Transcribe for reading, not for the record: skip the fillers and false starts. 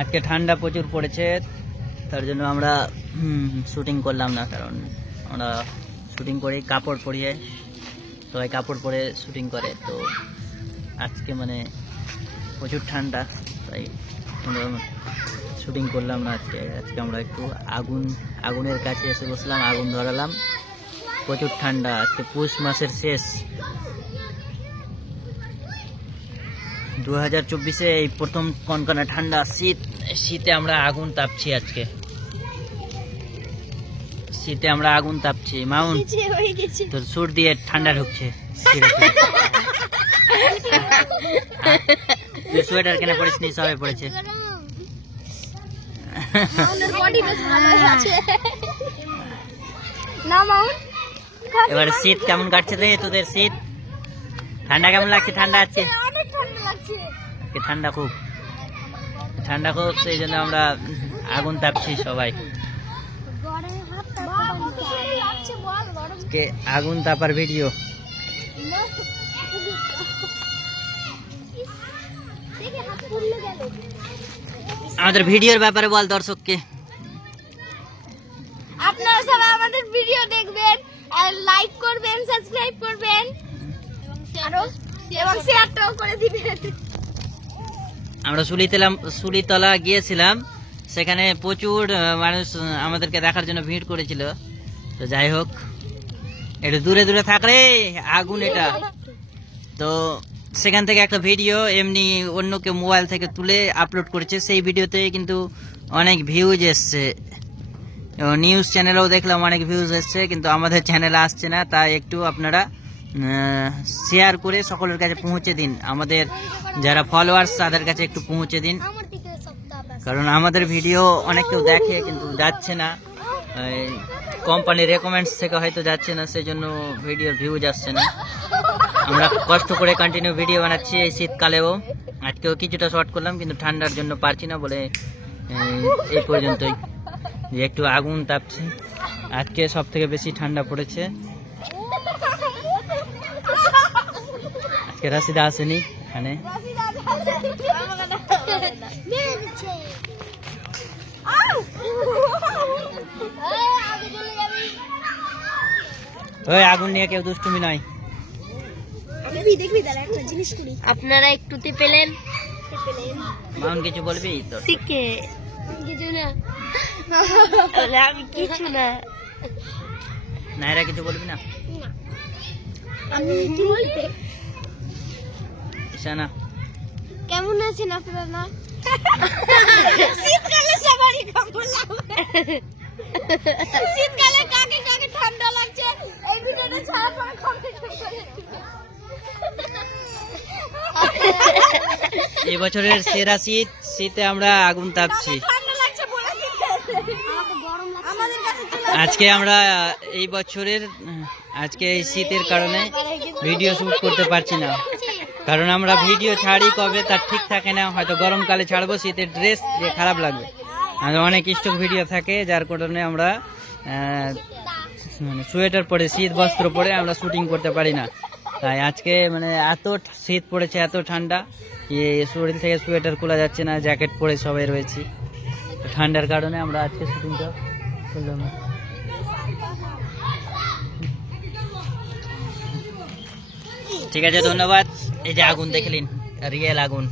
আজকে ঠান্ডা প্রচুর পড়েছে, তার জন্য আমরা শুটিং করলাম না। কারণ আমরা শুটিং করি কাপড় পরিয়ে, সবাই কাপড় পরে শুটিং করে। তো আজকে মানে প্রচুর ঠান্ডা, তাই আমরা শুটিং করলাম না আজকে। আজকে আমরা একটু আগুনের কাছে এসে বসলাম, আগুন ধরালাম। প্রচুর ঠান্ডা, আজকে পৌষ মাসের শেষ। 2024-এ এই প্রথম কনকনা ঠান্ডা শীতে আমরা আগুন তাপছি। আজকে শীতে আমরা আগুন তাপছি। মাউন তোর সুর দিয়ে ঠান্ডা ঢুকছে। সোয়েটার কেনা পড়েছ নি? সবাই পড়েছে। এবার শীত কেমন কাটছে রে তোদের? শীত ঠান্ডা কেমন লাগছে? ঠান্ডা আছে, ঠান্ডা খুব সেই জন্য আমরা আগুন তাপছি সবাই। আগুন তাপার ভিডিও। আমাদের ভিডিওর ব্যাপারে বল দর্শককে। আপনারা সবাই আমাদের ভিডিও দেখবেন আর লাইক করবেন, সাবস্ক্রাইব করবেন এবং শেয়ারটাও করে দিবেন। আমরা সুলিতলা গিয়েছিলাম, সেখানে প্রচুর মানুষ আমাদেরকে দেখার জন্য ভিড় করেছিল। তো যাই হোক, একটু দূরে দূরে থাকলে আগুন এটা। তো সেখান থেকে একটা ভিডিও এমনি অন্য কেউ মোবাইল থেকে তুলে আপলোড করেছে, সেই ভিডিওতে কিন্তু অনেক ভিউজ এসছে। নিউজ চ্যানেলেও দেখলাম অনেক ভিউজ এসছে, কিন্তু আমাদের চ্যানেলে আসছে না। তাই একটু আপনারা শেয়ার করে সকলের কাছে পৌঁছে দিন, আমাদের যারা ফলোয়ার্স তাদের কাছে একটু পৌঁছে দিন। কারণ আমাদের ভিডিও অনেক কেউ দেখে কিন্তু যাচ্ছে না, কোম্পানির রেকমেন্ডস থেকে হয়তো যাচ্ছে না, সেই জন্য ভিডিওর ভিউজ আসছে না। আমরা কষ্ট করে কন্টিনিউ ভিডিও বানাচ্ছি এই শীতকালেও। আজকেও কিছুটা শর্ট করলাম, কিন্তু ঠান্ডার জন্য পারছি না বলে এই পর্যন্তই। যে একটু আগুন তাপছি। আজকে সব থেকে বেশি ঠান্ডা পড়েছে। আজকে রাশিদা আসেনি এখানে। ওই আগুন নিয়ে কেউ দুষ্টুমি নয়। আপনারা একটুতে পেলেন। মাউন কিছু বলবি তো? কিছু না, আমি কিছু না। নাইরা কিছু বলবি না? আমি কি বলতে? ঈশানা কেমন আছেন আপনারা? না শীতকালে সবারই কাপড় লাগবে। শীতকালে কাকে কাকে ঠান্ডা লাগছে এই ভিডিওটা ছাড়া পরে কমেন্ট করে। এই বছরের সেরা শীতে আমরা আগুন তাপছি। আজকে আমরা এই বছরের এই শীতের কারণে ভিডিও শুট করতে পারছি না। কারণ আমরা ভিডিও ছাড়ি কবে তার ঠিক থাকে না, হয়তো গরমকালে ছাড়বো, শীতের ড্রেস যে খারাপ লাগবে। আর অনেক স্টক ভিডিও থাকে, যার কারণে আমরা মানে সোয়েটার পরে, শীত বস্ত্র পরে আমরা শুটিং করতে পারি না। তাই আজকে মানে এত শীত পড়েছে, এত ঠান্ডা, শরীর থেকে সোয়েটার খোলা যাচ্ছে না, জ্যাকেট পরে সবাই রয়েছি। ঠান্ডার কারণে আমরা আজকে শুটিংটা করলাম না। ঠিক আছে, ধন্যবাদ। এই যে আগুন দেখলেন, রিয়েল আগুন।